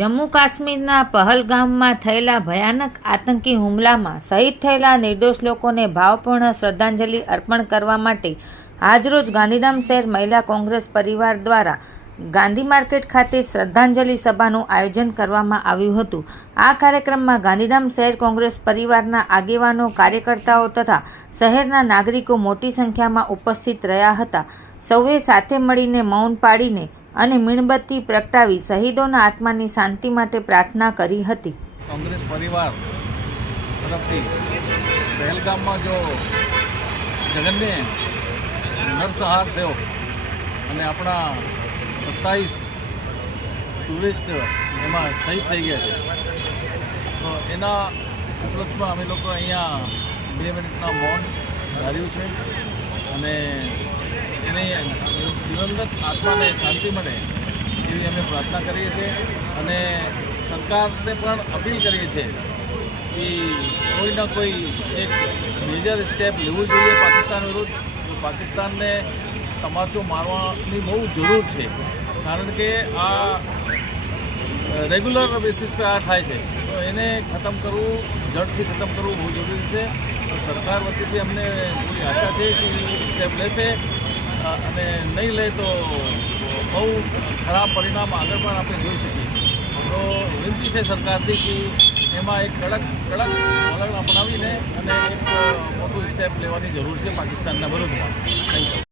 જમ્મુ કાશ્મીરના પહલગામમાં થયેલા ભયાનક આતંકી હુમલામાં શહીદ થયેલા નિર્દોષ લોકોને ભાવપૂર્ણ શ્રદ્ધાંજલિ અર્પણ કરવા માટે આજરોજ ગાંધીધામ શહેર મહિલા કોંગ્રેસ પરિવાર દ્વારા ગાંધી માર્કેટ ખાતે શ્રદ્ધાંજલિ સભાનું આયોજન કરવામાં આવ્યું હતું. આ કાર્યક્રમમાં ગાંધીધામ શહેર કોંગ્રેસ પરિવારના આગેવાનો, કાર્યકર્તાઓ તથા શહેરના નાગરિકો મોટી સંખ્યામાં ઉપસ્થિત રહ્યા હતા. સૌએ સાથે મળીને મૌન પાડીને અને મીણબત્તી પ્રગટાવી શહીદોના આત્માની શાંતિ માટે પ્રાર્થના કરી હતી. કોંગ્રેસ પરિવાર તરફથી પહેલગામમાં જો જગનને નરસહાર થયો અને આપણા સત્તાવીસ ટુરિસ્ટ એમાં શહીદ થઈ ગયા છે, તો એના ઉપલક્ષમાં અમે લોકો અહીંયા બે મિનિટના મૌન ધાર્યું છે અને એને દિવંગત આત્માને શાંતિ મળે એવી અમે પ્રાર્થના કરીએ છીએ અને સરકારને પણ અપીલ કરીએ છીએ કે કોઈના કોઈ એક મેજર સ્ટેપ લેવું જોઈએ પાકિસ્તાન વિરુદ્ધ પાકિસ્તાનને તમાચો મારવાની બહુ જરૂર છે. કારણ કે આ રેગ્યુલર બેસિસ પર આ થાય છે. તો એને ખતમ કરવું જડથી ખતમ કરવું બહુ જરૂરી છે. સરકાર વતીથી અમને પૂરી આશા છે કે સ્ટેપ લેશે. અને નહીં લે તો બહુ ખરાબ પરિણામ આગળ પણ આપણે જોઈ શકીએ છીએ. તો વિનંતી છે સરકારથી કે એમાં એક કડક કડક વલણ અપનાવીને અને એક મોટું સ્ટેપ લેવાની જરૂર છે પાકિસ્તાનના વિરુદ્ધમાં. Thank you